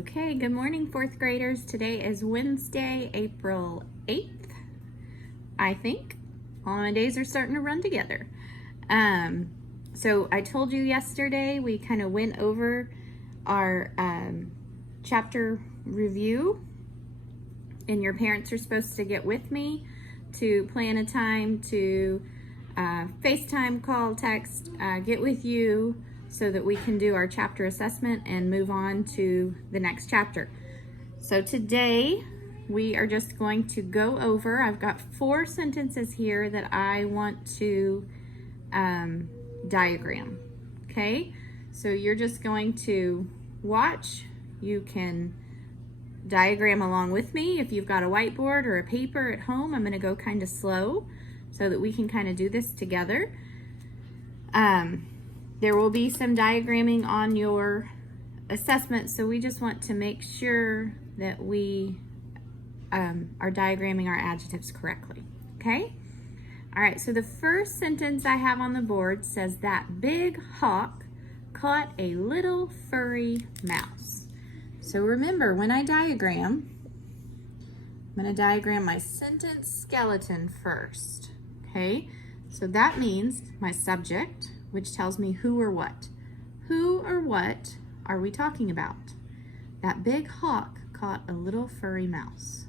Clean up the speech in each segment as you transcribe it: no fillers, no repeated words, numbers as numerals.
Okay, good morning, fourth graders. Today is Wednesday, April 8th, I think. All my days are starting to run together. So I told you yesterday we kind of went over our chapter review, and your parents are supposed to get with me to plan a time to FaceTime, call, text, get with you so that we can do our chapter assessment and move on to the next chapter. So today we are just going to go over, I've got 4 sentences here that I want to diagram, okay? So you're just going to watch. You can diagram along with me. If you've got a whiteboard or a paper at home, I'm gonna go kind of slow so that we can kind of do this together. There will be some diagramming on your assessment, so we just want to make sure that we are diagramming our adjectives correctly, okay? All right, so the first sentence I have on the board says, that big hawk caught a little furry mouse. So remember, when I diagram, I'm going to diagram my sentence skeleton first, okay? So that means my subject, which tells me who or what. Who or what are we talking about? That big hawk caught a little furry mouse.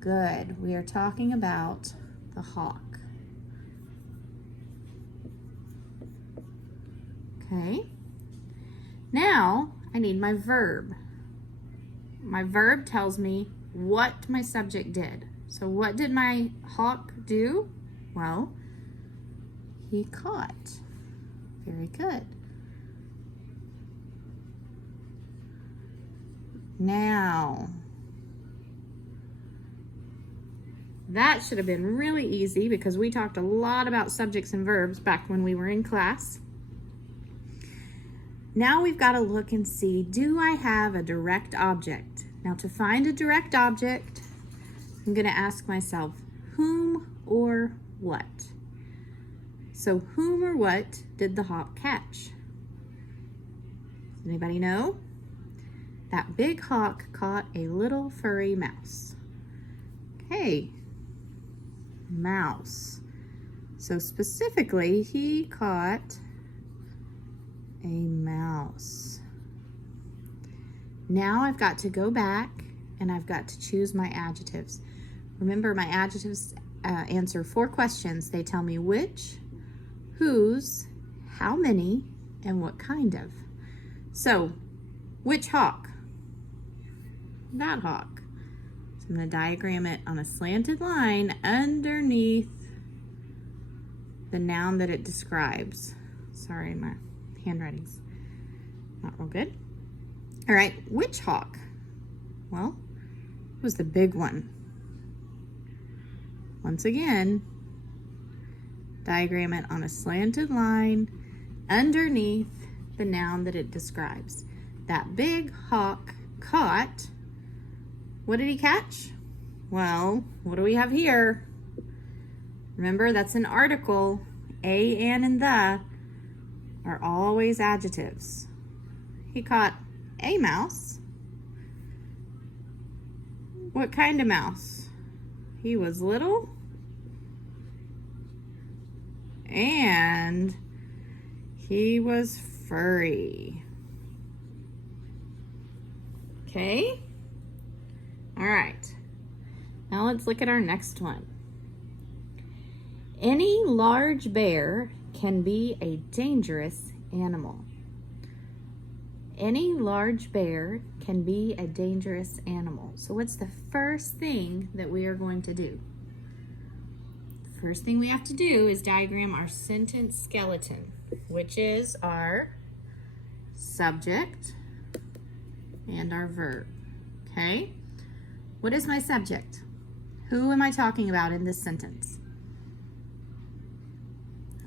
Good. We are talking about the hawk. Okay. Now I need my verb. My verb tells me what my subject did. So what did my hawk do? Well, he caught. Very good. Now, that should have been really easy because we talked a lot about subjects and verbs back when we were in class. Now we've got to look and see, do I have a direct object? Now to find a direct object, I'm going to ask myself, whom or what? So whom or what did the hawk catch? Does anybody know? That big hawk caught a little furry mouse. Okay, mouse. So specifically, he caught a mouse. Now I've got to go back and I've got to choose my adjectives. Remember, my adjectives answer 4 questions. They tell me which, whose, how many, and what kind of. So, which hawk? That hawk. So I'm going to diagram it on a slanted line underneath the noun that it describes. Sorry, my handwriting's not real good. All right, which hawk? Well, it was the big one. Once again, diagram it on a slanted line underneath the noun that it describes. That big hawk caught, what did he catch? Well, what do we have here? Remember, that's an article. A, an, and the are always adjectives. He caught a mouse. What kind of mouse? He was little. And he was furry. Okay? All right. Now let's look at our next one. Any large bear can be a dangerous animal. Any large bear can be a dangerous animal. So what's the first thing that we are going to do? First thing we have to do is diagram our sentence skeleton, which is our subject and our verb, okay? What is my subject? Who am I talking about in this sentence?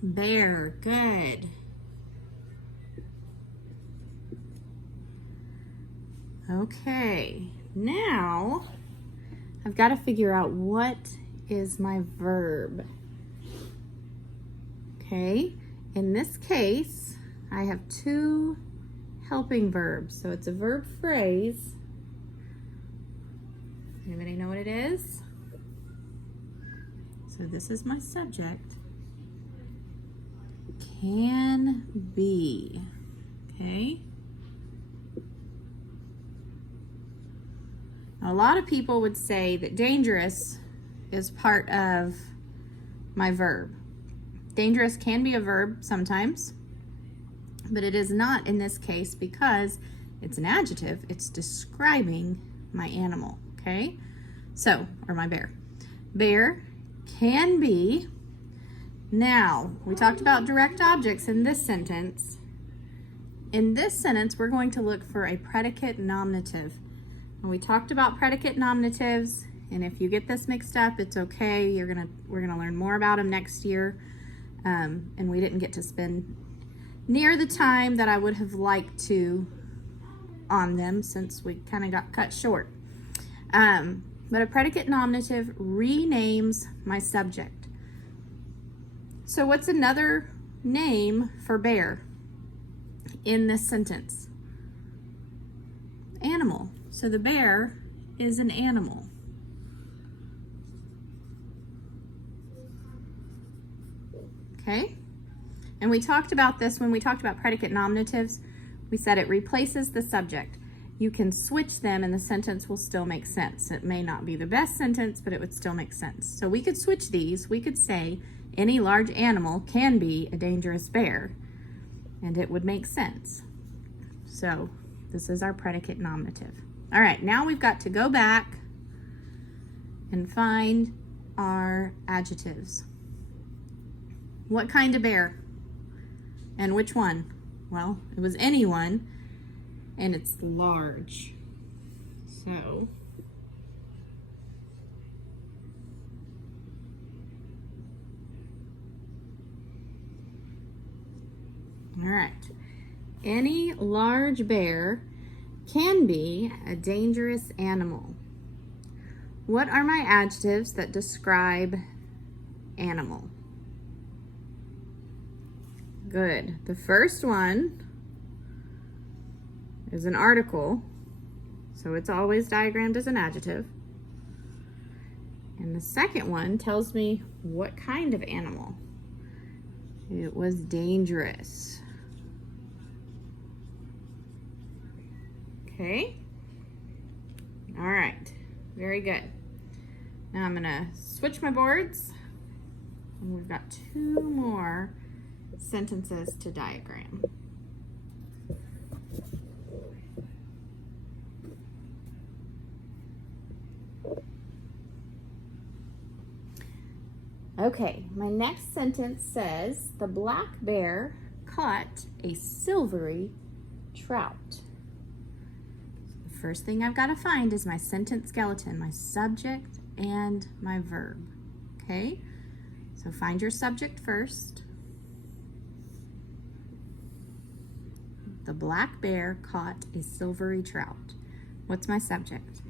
Bear, good. Okay, now I've got to figure out what is my verb. Okay, in this case, I have 2 helping verb. So it's a verb phrase. Anybody know what it is? So this is my subject. Can be. Okay? Now, a lot of people would say that dangerous is part of my verb. Dangerous can be a verb sometimes, but it is not in this case because it's an adjective. It's describing my animal, okay? So, or my bear. Bear can be. Now, we talked about direct objects in this sentence. In this sentence, we're going to look for a predicate nominative. And we talked about predicate nominatives, and if you get this mixed up, it's okay. We're gonna learn more about them next year. And we didn't get to spend near the time that I would have liked to on them since we kind of got cut short. But a predicate nominative renames my subject. So what's another name for bear in this sentence? Animal. So the bear is an animal. Okay? And we talked about this when we talked about predicate nominatives. We said it replaces the subject. You can switch them and the sentence will still make sense. It may not be the best sentence, but it would still make sense. So we could switch these. We could say any large animal can be a dangerous bear, and it would make sense. So this is our predicate nominative. All right, now we've got to go back and find our adjectives. What kind of bear? And which one? Well, it was anyone, and it's large. So, all right. Any large bear can be a dangerous animal. What are my adjectives that describe animal? Good. The first one is an article, so it's always diagrammed as an adjective. And the second one tells me what kind of animal. It was dangerous. Okay. All right. Very good. Now I'm gonna switch my boards, and we've got two more sentences to diagram. Okay, my next sentence says, the black bear caught a silvery trout. The first thing I've got to find is my sentence skeleton, my subject and my verb. Okay, so find your subject first. The black bear caught a silvery trout. What's my subject?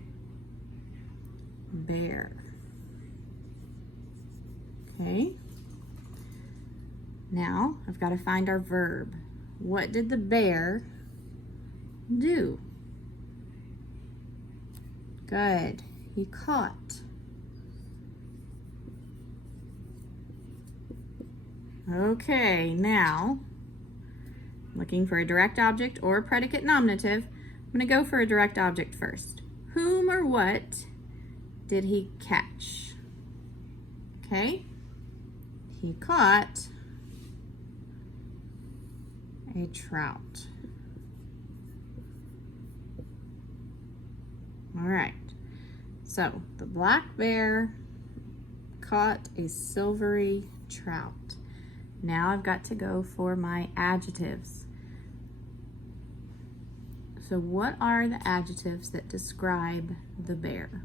Bear. Okay. Now I've got to find our verb. What did the bear do? Good. He caught. Okay, now looking for a direct object or a predicate nominative. I'm going to go for a direct object first. Whom or what did he catch? Okay. He caught a trout. All right. So the black bear caught a silvery trout. Now I've got to go for my adjectives. So what are the adjectives that describe the bear?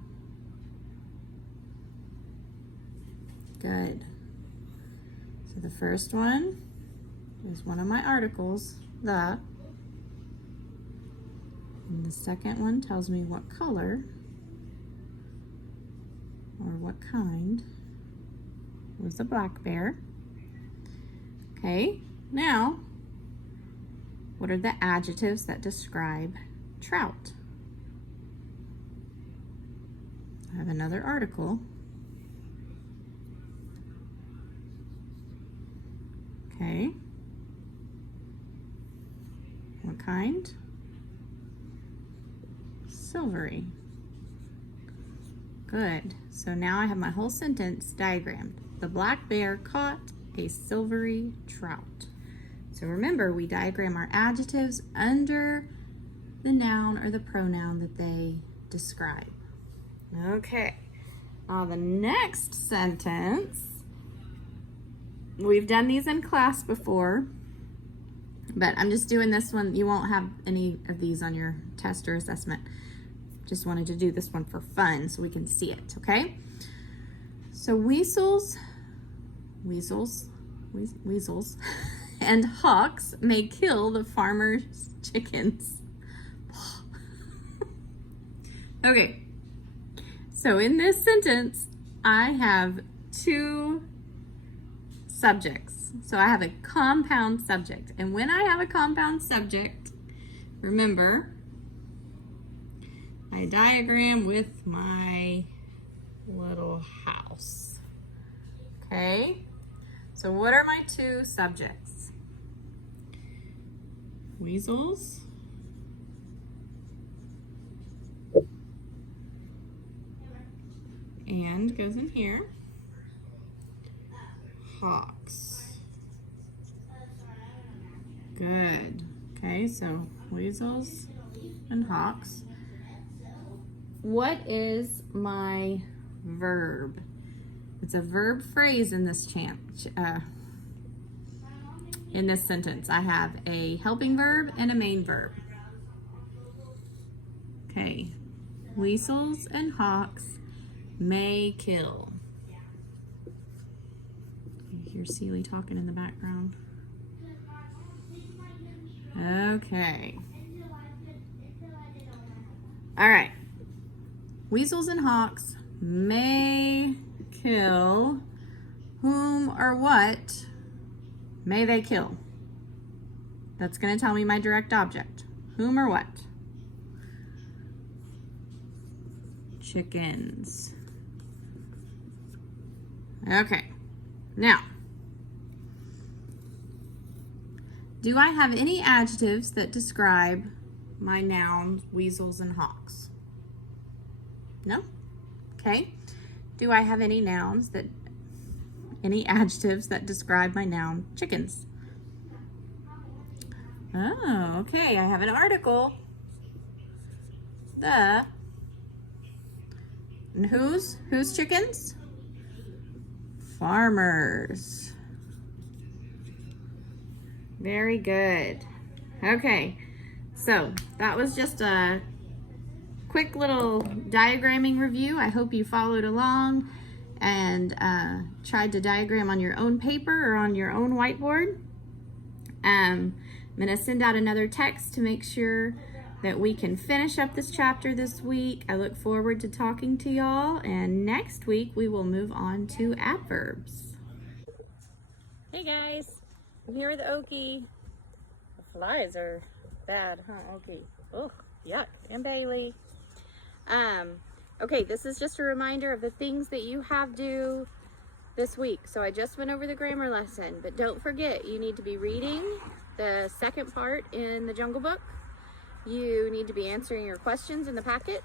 Good. So the first one is one of my articles, the. And the second one tells me what color or what kind was the black bear. Okay, now What are the adjectives that describe trout? I have another article. Okay. What kind? Silvery. Good. So now I have my whole sentence diagrammed. The black bear caught a silvery trout. So remember, we diagram our adjectives under the noun or the pronoun that they describe. Okay. Now the next sentence, we've done these in class before, but I'm just doing this one. You won't have any of these on your test or assessment. Just wanted to do this one for fun so we can see it, okay? So weasels and hawks may kill the farmer's chickens. Okay, so in this sentence, I have two subjects. So I have a compound subject. And when I have a compound subject, remember, I diagram with my little house. Okay, so what are my two subjects? Weasels and goes in here. Hawks. Good. Okay, so weasels and hawks. What is my verb? It's a verb phrase in this in this sentence. I have a helping verb and a main verb. Okay, weasels and hawks may kill. You hear Celie talking in the background. Okay. All right. Weasels and hawks may kill. Whom or what may they kill? That's going to tell me my direct object. Whom or what? Chickens. Okay. Now, do I have any adjectives that describe my nouns, weasels and hawks? No? Okay. Do I have any adjectives that describe my noun, chickens? Oh, okay. I have an article. And whose chickens? Farmers. Very good. Okay, so that was just a quick little diagramming review. I hope you followed along and tried to diagram on your own paper or on your own whiteboard. I'm going to send out another text to make sure that we can finish up this chapter this week. I look forward to talking to y'all, and next week we will move on to adverbs. Hey guys, I'm here with Okie. The flies are bad, huh, Okie? Oh, yuck. And Bailey. Okay, this is just a reminder of the things that you have due this week. So I just went over the grammar lesson, but don't forget, you need to be reading the second part in the Jungle Book. You need to be answering your questions in the packet.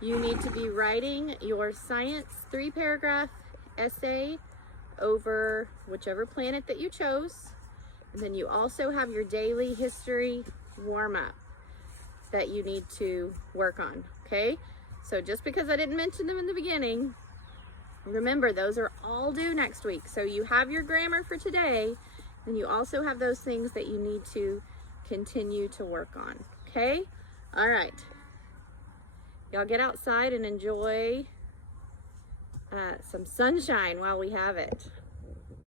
You need to be writing your science 3-paragraph essay over whichever planet that you chose. And then you also have your daily history warm-up that you need to work on, okay? So just because I didn't mention them in the beginning, remember those are all due next week. So you have your grammar for today, and you also have those things that you need to continue to work on, okay? All right. Y'all get outside and enjoy some sunshine while we have it.